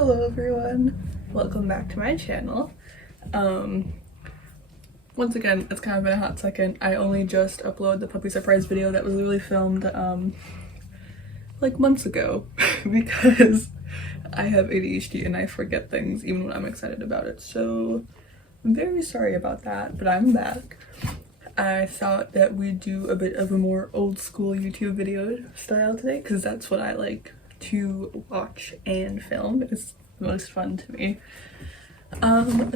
Hello everyone, welcome back to my channel. Once again, it's kind of been a hot second. I only just uploaded the puppy surprise video that was really filmed like months ago because I have ADHD and I forget things even when I'm excited about it, so I'm very sorry about that, but I'm back. I thought that we'd do a bit of a more old school YouTube video style today because that's what I like to watch and film. It's the most fun to me.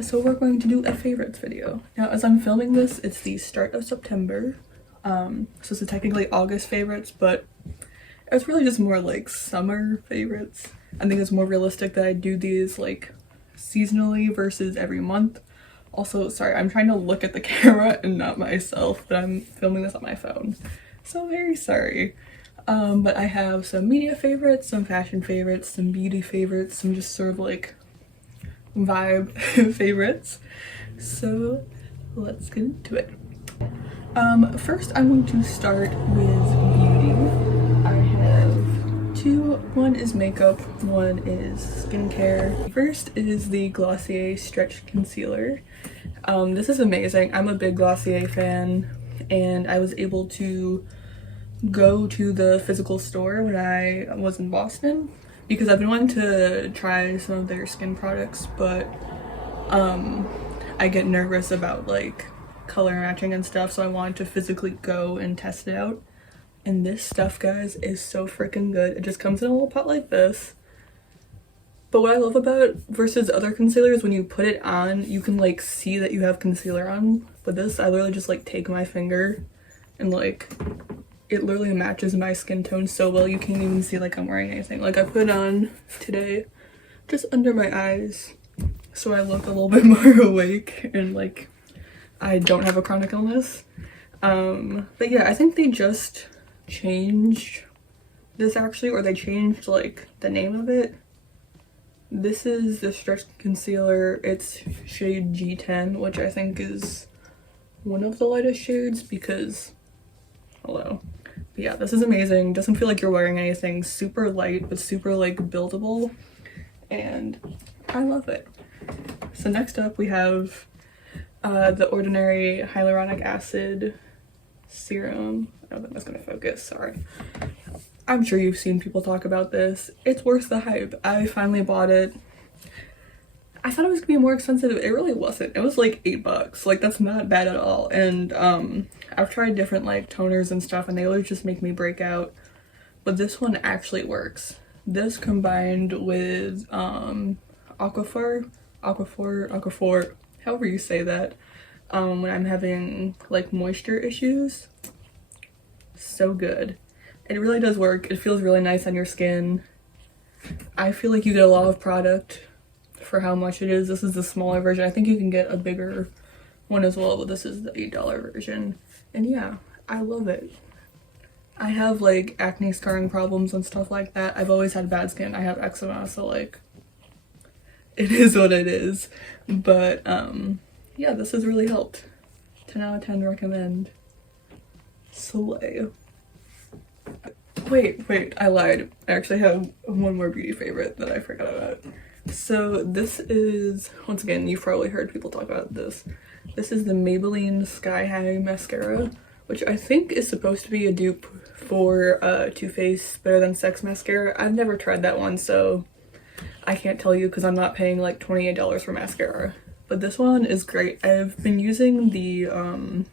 So we're going to do a favorites video. Now as I'm filming this, it's the start of September. So this is technically August favorites, but it's really just more like summer favorites. I think it's more realistic that I do these like seasonally versus every month. Also, sorry, I'm trying to look at the camera and not myself, but I'm filming this on my phone. So very sorry. But I have some media favorites, some fashion favorites, some beauty favorites, some just sort of like vibe favorites. So let's get into it. First I'm going to start with beauty. I have two. One is makeup, one is skincare. First is the Glossier Stretch Concealer. This is amazing. I'm a big Glossier fan and I was able to go to the physical store when I was in Boston because I've been wanting to try some of their skin products, but I get nervous about like color matching and stuff, so I wanted to physically go and test it out. And this stuff, guys, is so freaking good. It just comes in a little pot like this. But what I love about it versus other concealers, when you put it on, you can like see that you have concealer on. But this, I literally just like take my finger and like it literally matches my skin tone so well you can't even see like I'm wearing anything. Like I put it on today just under my eyes so I look a little bit more awake and like I don't have a chronic illness. But yeah, I think they just changed this actually, or they changed like the name of it. This is the Stretch Concealer. It's shade G10, which I think is one of the lightest shades because hello. But yeah, this is amazing. Doesn't feel like you're wearing anything. Super light, but super like buildable. And I love it. So next up we have the Ordinary Hyaluronic Acid Serum. I don't think that's gonna focus, sorry. I'm sure you've seen people talk about this. It's worth the hype. I finally bought it. I thought it was gonna be more expensive. It really wasn't. It was like $8. Like that's not bad at all. And I've tried different like toners and stuff and they always just make me break out. But this one actually works. This combined with Aquaphor, however you say that, when I'm having like moisture issues. So good. It really does work. It feels really nice on your skin. I feel like you get a lot of product for how much it is. This is the smaller version. I think you can get a bigger one as well, but this is the $8 version. And yeah, I love it. I have like acne scarring problems and stuff like that. I've always had bad skin. I have eczema, so like it is what it is. But yeah, this has really helped. 10 out of 10 recommend. Slay. Wait, I lied. I actually have one more beauty favorite that I forgot about. So this is, once again, you've probably heard people talk about this. This is the Maybelline Sky High Mascara, which I think is supposed to be a dupe for Too Faced Better Than Sex Mascara. I've never tried that one, so I can't tell you because I'm not paying like $28 for mascara. But this one is great. I've been using the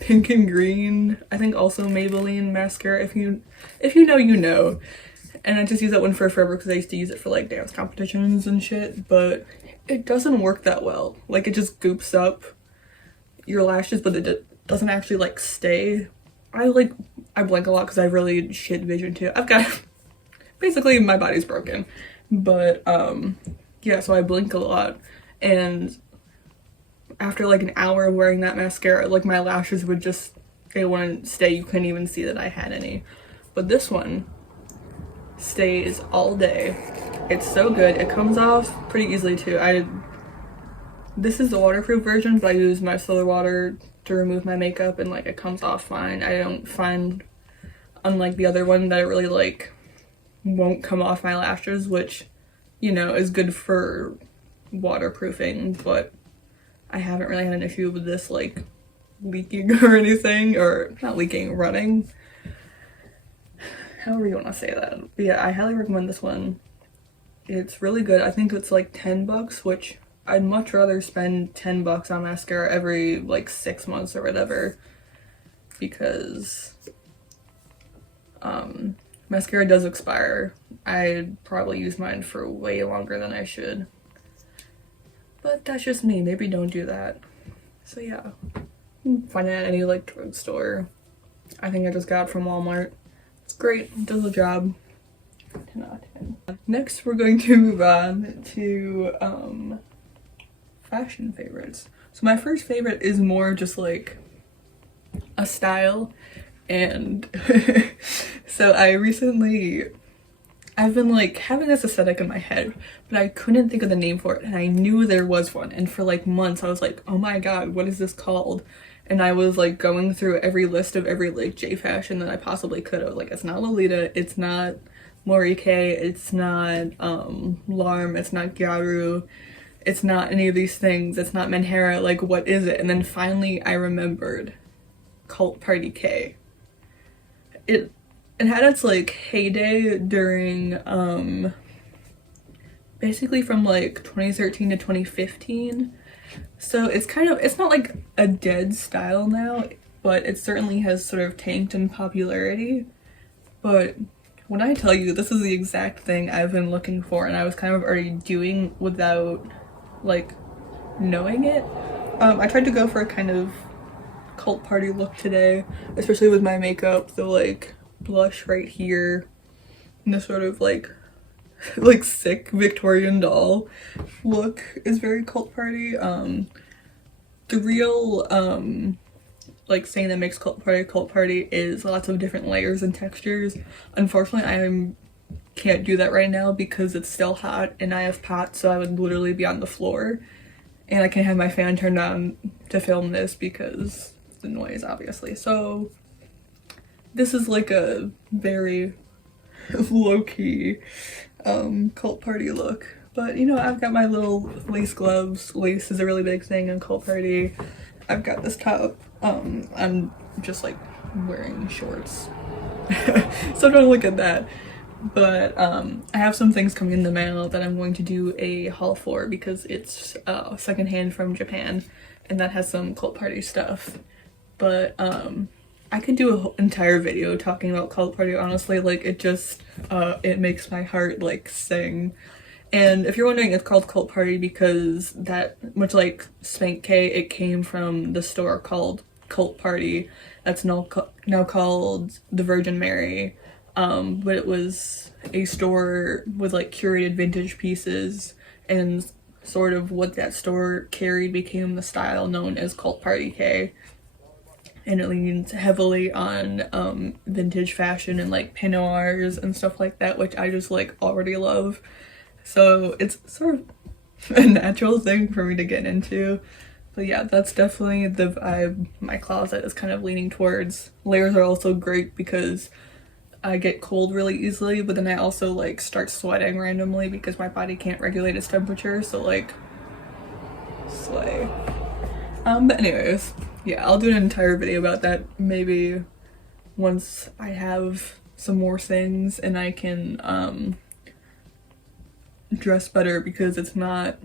pink and green, I think also Maybelline mascara. If you know, you know. And I just use that one for forever because I used to use it for like dance competitions and shit, but it doesn't work that well. Like it just goops up your lashes, but it doesn't actually like stay. I blink a lot because I have really shit vision too. I've got basically my body's broken, but yeah, so I blink a lot, and after like an hour of wearing that mascara, like my lashes would just, they wouldn't stay. You couldn't even see that I had any. But this one stays all day. It's so good. It comes off pretty easily too. This is the waterproof version, but I use micellar water to remove my makeup and like it comes off fine. I don't find, unlike the other one, that it really like won't come off my lashes, which, you know, is good for waterproofing, but I haven't really had an issue with this like leaking or anything, or not leaking, running, however you want to say that. But yeah, I highly recommend this one. It's really good. I think it's like 10 bucks, which I'd much rather spend 10 bucks on mascara every like 6 months or whatever, because mascara does expire. I'd probably use mine for way longer than I should, but that's just me. Maybe don't do that. So yeah, you can find it at any like drugstore. I think I just got it from Walmart. It's great, it does the job. 10 out of 10. Next we're going to move on to fashion favorites. So my first favorite is more just like a style, and so I've been like having this aesthetic in my head, but I couldn't think of the name for it, and I knew there was one, and for like months I was like, oh my god, what is this called? And I was like going through every list of every like jfashion that I possibly could have. Like, it's not Lolita, it's not Morike, it's not Larm, it's not Gyaru, it's not any of these things, it's not Menhera, like what is it? And then finally I remembered Cult Party K. It had its like heyday during basically from like 2013 to 2015. So it's not like a dead style now, but it certainly has sort of tanked in popularity. But when I tell you, this is the exact thing I've been looking for, and I was kind of already doing without like knowing it. I tried to go for a kind of cult party look today, especially with my makeup. The like blush right here, and the sort of like sick Victorian doll look is very cult party. The real like saying that makes cult party is lots of different layers and textures. Unfortunately, I can't do that right now because it's still hot and I have POTS, so I would literally be on the floor, and I can't have my fan turned on to film this because the noise, obviously. So this is like a very low-key cult party look, but you know, I've got my little lace gloves. Lace is a really big thing in cult party. I've got this top. I'm just like wearing shorts so don't look at that. But I have some things coming in the mail that I'm going to do a haul for because it's secondhand from Japan, and that has some cult party stuff. But I could do an entire video talking about cult party, honestly. Like, it just it makes my heart like sing. And if you're wondering, it's called Cult Party because that, much like Spank K, it came from the store called Cult Party that's now called the Virgin Mary. But it was a store with like curated vintage pieces, and sort of what that store carried became the style known as Cult Party K. And it leans heavily on vintage fashion and like Pinot Noirs and stuff like that, which I just like already love. So it's sort of a natural thing for me to get into. But yeah, that's definitely the vibe my closet is kind of leaning towards. Layers are also great because I get cold really easily, but then I also like start sweating randomly because my body can't regulate its temperature, so like, slay. But anyways, yeah, I'll do an entire video about that maybe once I have some more things and I can dress better because it's not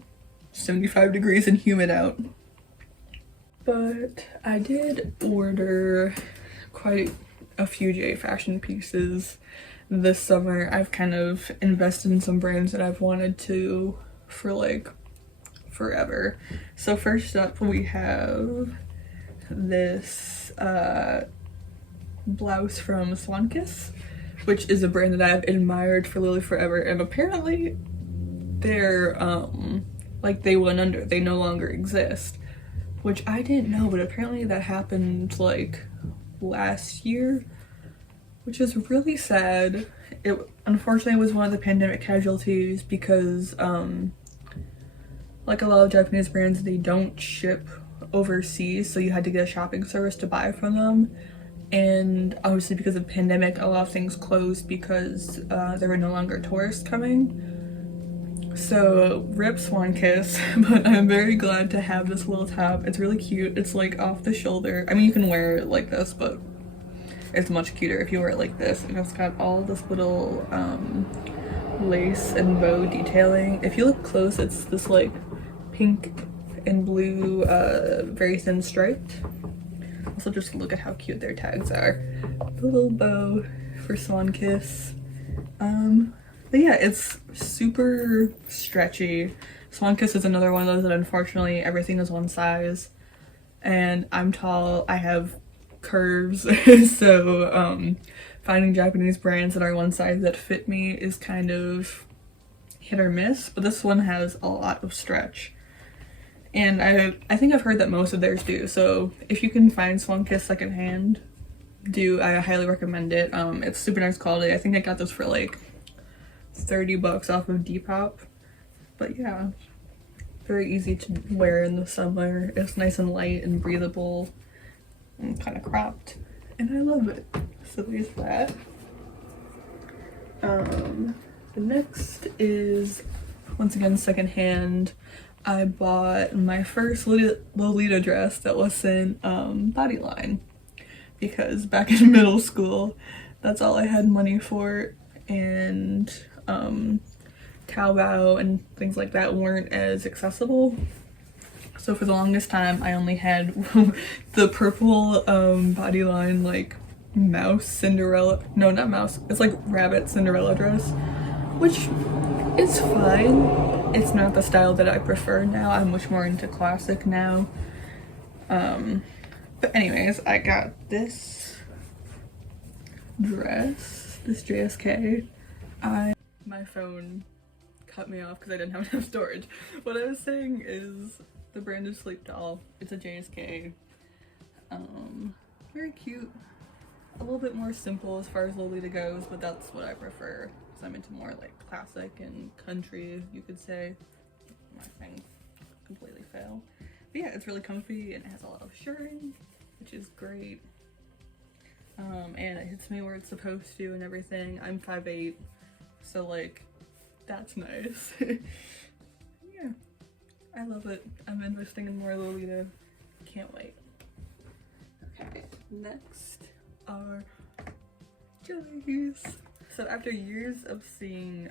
75 degrees and humid out. But I did order quite a few jfashion pieces this summer. I've kind of invested in some brands that I've wanted to for like forever. So first up we have this blouse from Swankiss, which is a brand that I've admired for literally forever, and apparently they're like they went under, they no longer exist, which I didn't know, but apparently that happened like last year, which is really sad. It unfortunately was one of the pandemic casualties because like a lot of Japanese brands, they don't ship overseas, so you had to get a shopping service to buy from them. and obviously because of the pandemic, a lot of things closed because there were no longer tourists coming. So rip Swan Kiss, but I'm very glad to have this little top. It's really cute. It's like off the shoulder. I mean, you can wear it like this, but it's much cuter if you wear it like this. And it's got all this little lace and bow detailing. If you look close, it's this like pink and blue, very thin striped. Also, just look at how cute their tags are. The little bow for Swan Kiss. But yeah, it's super stretchy. Swan Kiss is another one of those that unfortunately everything is one size. And I'm tall, I have curves, so finding Japanese brands that are one size that fit me is kind of hit or miss. But this one has a lot of stretch. And I think I've heard that most of theirs do. So if you can find Swan Kiss secondhand, I highly recommend it. It's super nice quality. I think I got this for like 30 bucks off of Depop. But yeah, very easy to wear in the summer. It's nice and light and breathable and kind of cropped, and I love it. So there's that. The next is once again secondhand. I bought my first Lolita dress that was in Bodyline, because back in middle school that's all I had money for, and Taobao and things like that weren't as accessible. So for the longest time I only had the purple Bodyline like mouse Cinderella, no, not mouse, it's like rabbit Cinderella dress, which is fine. It's not the style that I prefer now. I'm much more into classic now. But anyways, I got this dress, this JSK. My phone cut me off because I didn't have enough storage. What I was saying is the brand is Sleep Doll. It's a JSK. Very cute. A little bit more simple as far as Lolita goes, but that's what I prefer. So I'm into more like classic and country, you could say. My thing completely failed. But yeah, it's really comfy and it has a lot of shirring, which is great. And it hits me where it's supposed to and everything. I'm 5'8", so like that's nice. Yeah, I love it. I'm investing in more Lolita. Can't wait. Okay, next are jellies. So after years of seeing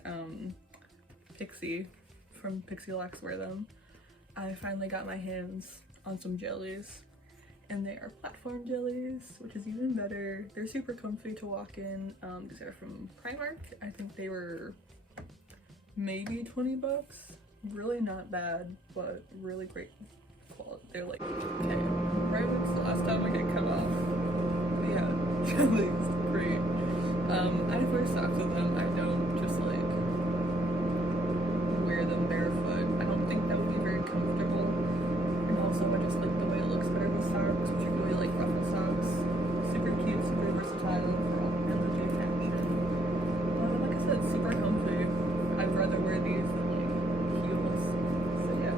Pixie from Pixie Locks wear them, I finally got my hands on some jellies. And they are platform jellies, which is even better. They're super comfy to walk in. These are from Primark. I think they were maybe 20 bucks. Really not bad, but really great quality. They're like, okay, right, it's the last time I get cut off. But yeah, jellies, great. I wear socks with them. I don't just like wear them barefoot. I don't think that would be very comfortable. And also I just like the way it looks better with socks, particularly like ruffled socks. Super cute, super versatile for all kinds of jfashion. Like I said, super comfy. I'd rather wear these than like heels. So yeah,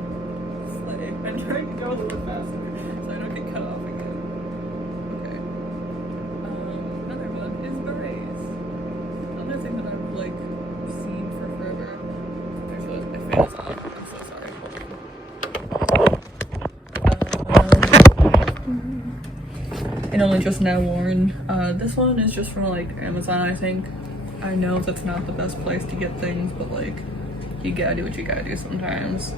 slay. I'm trying to go a little bit faster so I don't get cut off again. Okay. Another one is berets. Another thing that I've like seen for forever. There's my fan is on. I'm so sorry. And only just now worn. This one is just from like Amazon, I think. I know that's not the best place to get things, but like you gotta do what you gotta do sometimes.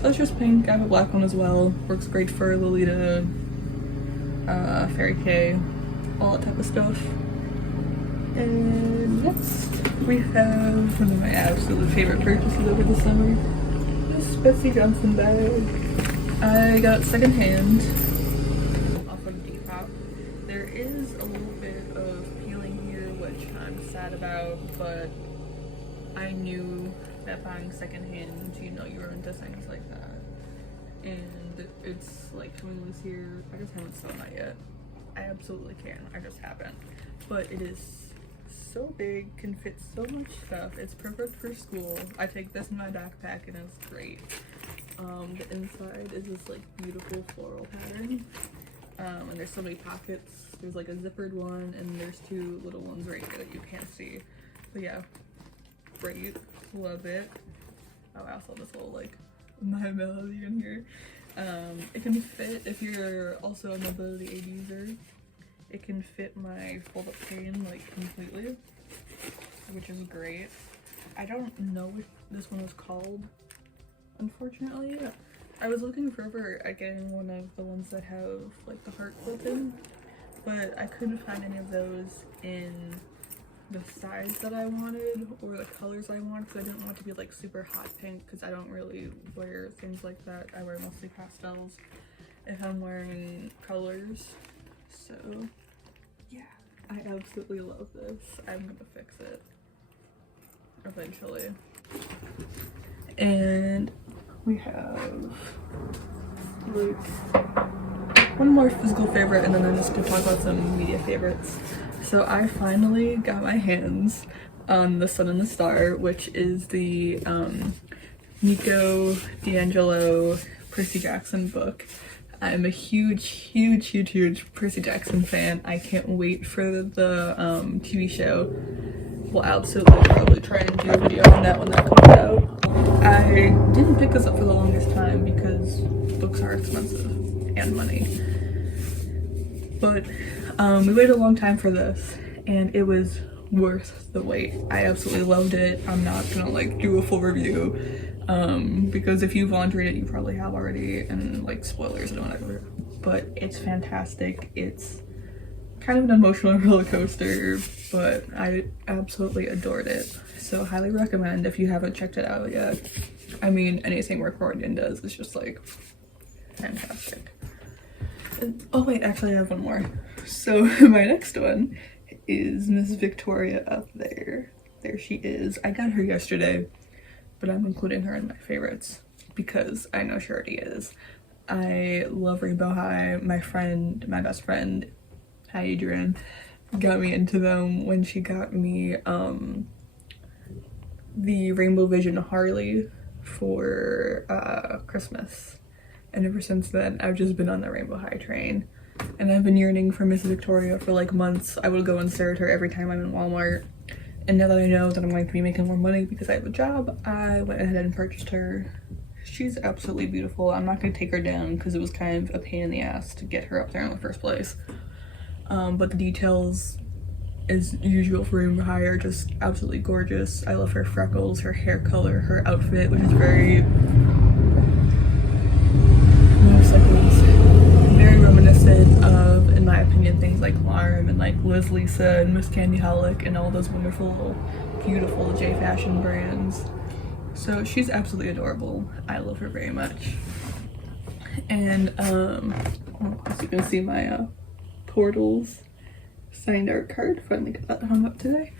So it's just pink. I have a black one as well. Works great for Lolita, Fairy Kay, all that type of stuff. And next we have one of my absolute favorite purchases over the summer. This Betsy Johnson bag. I got secondhand off of Depop. There is a little bit of peeling here, which I'm sad about, but I knew that buying secondhand, you know, you were into things like that. And it's like coming loose here. I just haven't sewn that yet. I absolutely can. I just haven't. But it is so big, can fit so much stuff. It's perfect for school. I take this in my backpack and it's great. The inside is this like beautiful floral pattern. And there's so many pockets There's like a zippered one and there's two little ones right here that you can't see. But yeah, great, love it. Oh, I also have this little like My Melody in here. It can fit, if you're also a mobility aid user, it can fit my fold-up cane like completely, which is great. I don't know what this one was called, unfortunately. I was looking forever at getting one of the ones that have like the heart clip in, but I couldn't find any of those in the size that I wanted or the colors I wanted, because I didn't want to be like super hot pink, because I don't really wear things like that. I wear mostly pastels if I'm wearing colors. So yeah, I absolutely love this. I'm gonna fix it eventually. And we have like one more physical favorite, and then I'm just gonna talk about some media favorites. So I finally got my hands on The Sun and the Star, which is the Nico D'Angelo Percy Jackson book. I'm a huge Percy Jackson fan. I can't wait for the TV show. We'll absolutely probably try and do a video on that when that comes out. I didn't pick this up for the longest time because books are expensive and money. But we waited a long time for this and it was worth the wait. I absolutely loved it. I'm not gonna like do a full review because if you've wanted to read it, you probably have already, and like spoilers and whatever. But it's fantastic. It's kind of an emotional roller coaster, but I absolutely adored it. So highly recommend if you haven't checked it out yet. I mean, anything Rick Riordan does is just like fantastic. Oh wait, actually I have one more. So my next one is Miss Victoria up there. There she is. I got her yesterday, but I'm including her in my favorites because I know she already is. I love Rainbow High. My best friend, Adrian, got me into them when she got me the Rainbow Vision Harley for Christmas. And ever since then, I've just been on the Rainbow High train. And I've been yearning for Miss Victoria for like months. I would go and stare at her every time I'm in Walmart. And now that I know that I'm going to be making more money because I have a job, I went ahead and purchased her. She's absolutely beautiful. I'm not going to take her down because it was kind of a pain in the ass to get her up there in the first place. But the details, as usual for Rainbow High, are just absolutely gorgeous. I love her freckles, her hair color, her outfit, which is very reminiscent of, in my opinion, things like Larm and like Liz Lisa and Miss Candy Hollick and all those wonderful, beautiful jfashion brands. So she's absolutely adorable. I love her very much. And as you can see, my Portals signed art card finally got that hung up today.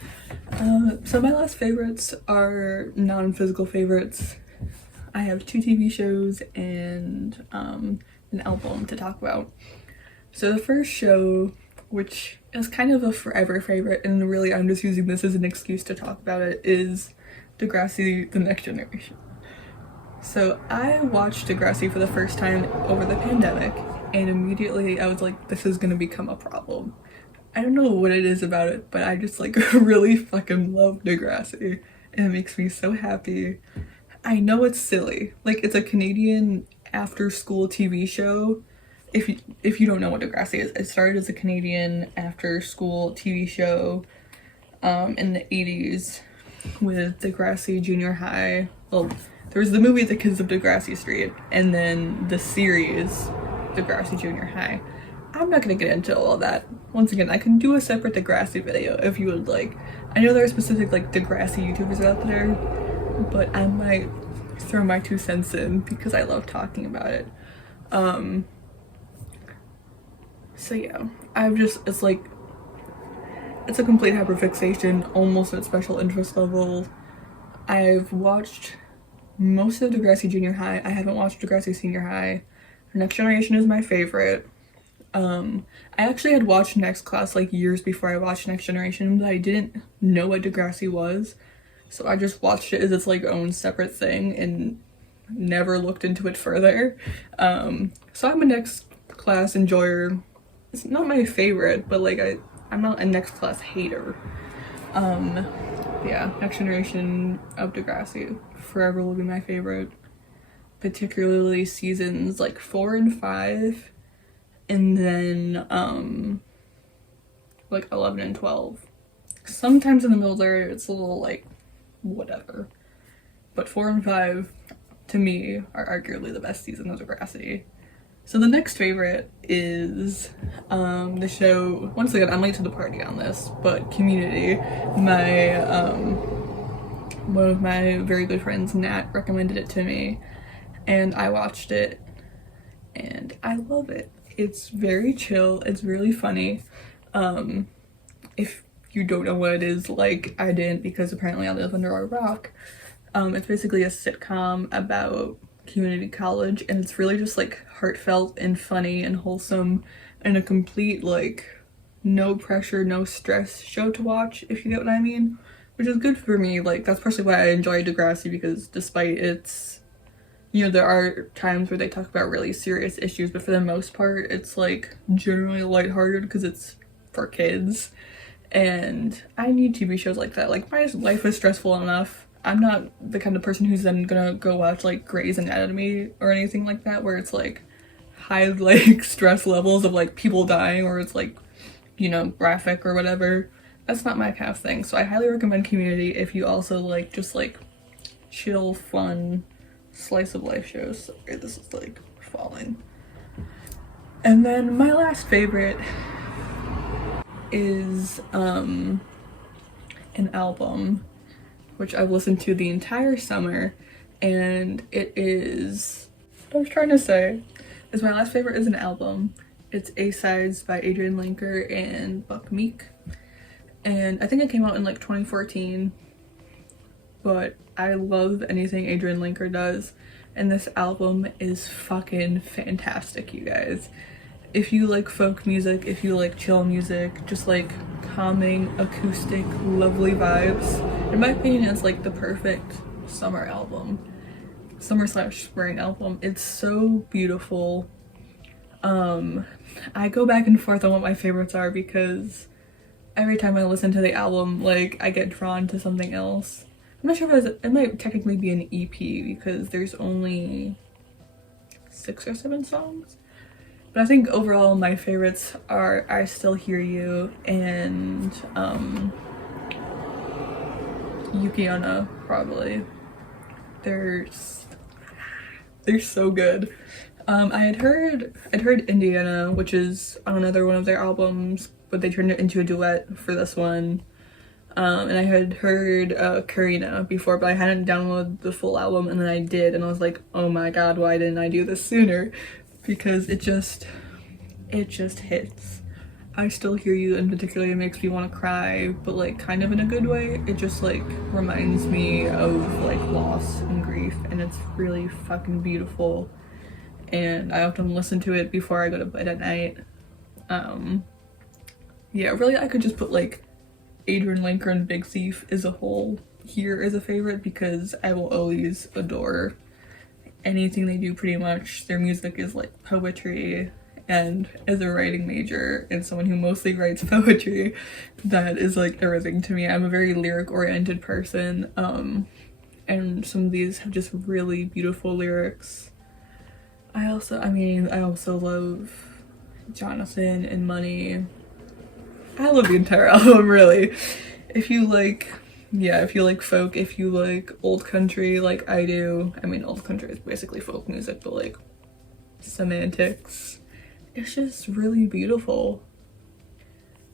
So my last favorites are non-physical favorites. I have 2 TV shows and an album to talk about. So the first show, which is kind of a forever favorite, and really I'm just using this as an excuse to talk about it, is Degrassi: The Next Generation. So I watched Degrassi for the first time over the pandemic, and immediately I was like, this is gonna become a problem. I don't know what it is about it, but I just like really fucking love Degrassi, and it makes me so happy. I know it's silly, like it's a Canadian after-school TV show. If you don't know what Degrassi is, it started as a Canadian after-school TV show in the 80s with Degrassi Junior High. Well, there was the movie The Kids of Degrassi Street, and then the series Degrassi Junior High. I'm not gonna get into all of that. Once again, I can do a separate Degrassi video if you would like. I know there are specific like Degrassi YouTubers out there, but I might throw my 2 cents in because I love talking about it. So yeah, it's like, it's a complete hyperfixation, almost at special interest level. I've watched most of Degrassi Junior High. I haven't watched Degrassi Senior High. Next Generation is my favorite. I actually had watched Next Class like years before I watched Next Generation, but I didn't know what Degrassi was. So I just watched it as its like own separate thing and never looked into it further. So I'm a Next Class enjoyer it's not my favorite, but like I'm not a Next Class hater. Yeah, Next Generation of Degrassi forever will be my favorite, particularly seasons like 4 and 5, and then like 11 and 12. Sometimes in the middle there it's a little like whatever, but 4 and 5 to me are arguably the best season of Degrassi. So the next favorite is the show, once again I'm late to the party on this, but Community. One of my very good friends, Nat, recommended it to me, and I watched it, and I love it. It's very chill, it's really funny. If you don't know what it is, like I didn't, because apparently I live under a rock, it's basically a sitcom about community college, and it's really just like heartfelt and funny and wholesome, and a complete like no pressure, no stress show to watch, if you get what I mean, which is good for me. Like that's partially why I enjoy Degrassi, because despite its, you know, there are times where they talk about really serious issues, but for the most part it's like generally lighthearted because it's for kids, and I need TV shows like that. Like my life is stressful enough. I'm not the kind of person who's then gonna go watch like Grey's Anatomy or anything like that, where it's like high like stress levels of like people dying, or it's like, you know, graphic or whatever. That's not my kind of thing. So I highly recommend Community if you also like just like chill, fun, slice of life shows. Sorry, this is like falling. And then my last favorite is an album which I've listened to the entire summer, and it is, what I was trying to say is my last favorite is an album. It's A-Sides by Adrian Linker and Buck Meek, and I think it came out in like 2014, but I love anything Adrian Linker does, and this album is fucking fantastic, you guys. If you like folk music, if you like chill music, just like calming, acoustic, lovely vibes, in my opinion it's like the perfect summer album. Summer/spring album. It's so beautiful. I go back and forth on what my favorites are, because every time I listen to the album, like I get drawn to something else. I'm not sure if it might technically be an EP because there's only 6 or 7 songs. But I think overall my favorites are I Still Hear You and Yukiona, probably. They're so good. I'd heard Indiana, which is on another one of their albums, but they turned it into a duet for this one. And I had heard Karina before, but I hadn't downloaded the full album, and then I did, and I was like, oh my god, why didn't I do this sooner? Because it just hits. I Still Hear You in particular makes me want to cry, but like kind of in a good way. It just like reminds me of like loss and grief, and it's really fucking beautiful, and I often listen to it before I go to bed at night. Yeah, really I could just put like Adrian Linker and Big Thief as a whole here as a favorite, because I will always adore anything they do pretty much. Their music is like poetry, and as a writing major and someone who mostly writes poetry, that is like everything to me. I'm a very lyric oriented person, and some of these have just really beautiful lyrics. I also love Jonathan and Money. I love the entire album, really. If you like folk, if you like old country like I do, I mean old country is basically folk music, but like semantics, it's just really beautiful.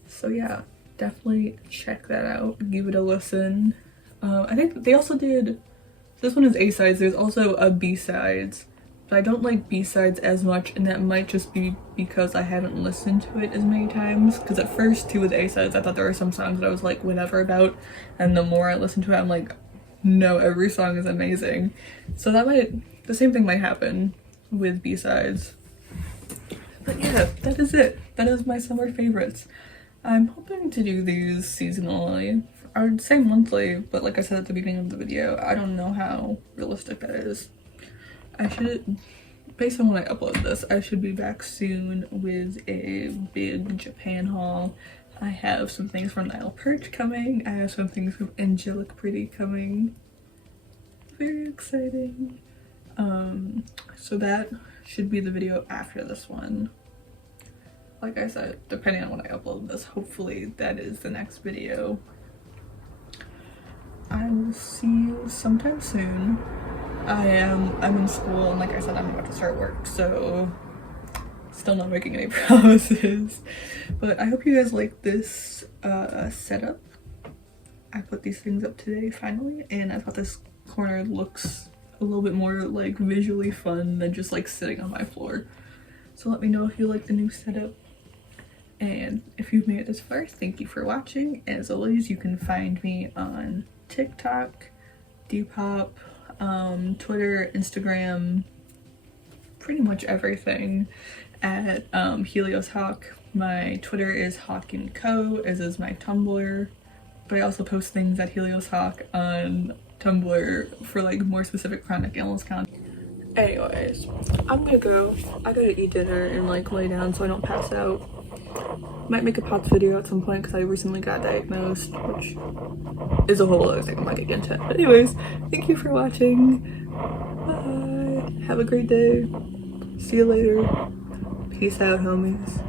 So yeah, definitely check that out, give it a listen. I think they also did, this one is A-Sides, there's also a B-Sides, but I don't like B-Sides as much, and that might just be because I haven't listened to it as many times, because at first too with A-Sides I thought there were some songs that I was like whatever about, and the more I listen to it I'm like, no, every song is amazing. So the same thing might happen with B-Sides. But yeah, that is it. That is my summer favorites. I'm hoping to do these seasonally. I would say monthly, but like I said at the beginning of the video, I don't know how realistic that is. I should based on when I upload this, I should be back soon with a big Japan haul. I have some things from Nile Perch coming. I have some things from Angelic Pretty coming. Very exciting. So that should be the video after this one. Like I said, depending on when I upload this, hopefully that is the next video. I will see you sometime soon. I'm in school, and like I said, I'm about to start work, so still not making any promises. But I hope you guys like this setup. I put these things up today finally, and I thought this corner looks a little bit more like visually fun than just like sitting on my floor. So let me know if you like the new setup. And if you've made it this far, thank you for watching. As always, you can find me on TikTok, Depop, Twitter, Instagram, pretty much everything at Helios Hawk. My Twitter is Hawk & Co, as is my Tumblr, but I also post things at Helios Hawk on Tumblr for like more specific chronic illness content. Anyways, I'm gonna go. I gotta eat dinner and like lay down so I don't pass out. Might make a POTS video at some point because I recently got diagnosed, which is a whole other thing I'm not getting into. But anyways, thank you for watching. Bye. Have a great day. See you later. Peace out, homies.